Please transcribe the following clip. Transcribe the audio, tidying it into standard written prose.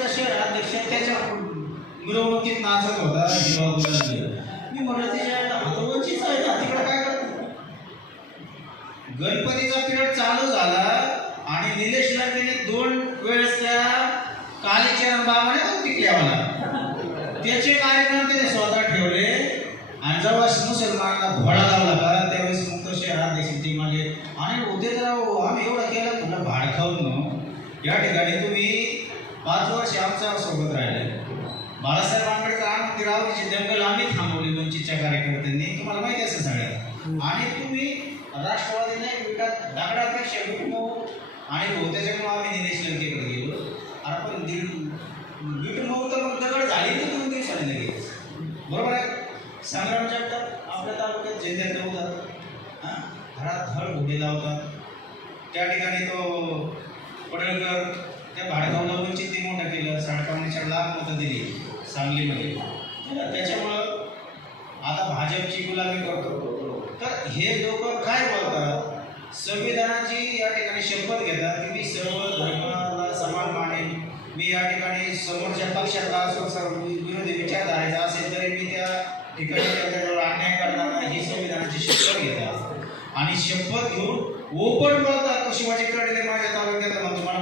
राष्ट्रवादीचा शहराध्यक्ष त्याच्या मिरवणुकीत नाचत होता जीवा गुलाबी. मी म्हटलं त्याच्या हातवरचीच आहे ना, तिकडे काय करतो. गणपतीचा पिरियड चालू झाला आणि निलेश लंकेने 2 वेळेस त्या कालीचरण बाबाने टिकल्या मला त्याचे कार्यक्रम त्याने स्वतः ठेवले. आणि जेव्हा मुसलमानांना घोडा लावला का त्यावेळेस मुक्त शहराध्यक्षांची माझे आणि होते तर आम्ही एवढं केलं म्हणलं भाड खाऊन या ठिकाणी तुम्ही 5 वर्ष आमच्या सोबत राहिले. बाळासाहेब आंबेडकर आणि रावजीची दंगल आम्ही थांबवली वंचितच्या कार्यकर्त्यांनी, तुम्हाला माहिती असेल सगळ्यात. आणि तुम्ही राष्ट्रवादीने विकास दगडापेक्षा विटू आणि हो त्याच्यामुळे आम्ही निलेश लंकेकडे गेलो. आपण विटू मऊ तर मग दगड झाली तर 2 दिवसांनी लगेच, बरोबर आहे. संग्राम जगताप आपल्या तालुक्यात जिल्ह्यात नव्हतात, हां घरात धड घोडे लावतात. त्या ठिकाणी तो पडळकर त्या भाडगावला वंचित मोठं केलं, सडकावणीच्या लाख मतं दिली सांगलीमध्ये. त्याच्यामुळं आता भाजपची गुलामी करतो. तर हे लोक काय बोलतात, संविधानाची या ठिकाणी शपथ घेतात की मी सर्व धर्माला समान मानेन, मी या ठिकाणी समोरच्या पक्षाला असो सर्व विरोधी विचारधारेचा असेल तरी मी त्या ठिकाणी त्याच्याजवळ अन्याय करणार नाही, ही संविधानाची शपथ घेतात. आणि शपथ घेऊन ओपन बोलतात. तो शिवाजी कडे माझ्या तालुक्यात म्हणतो मला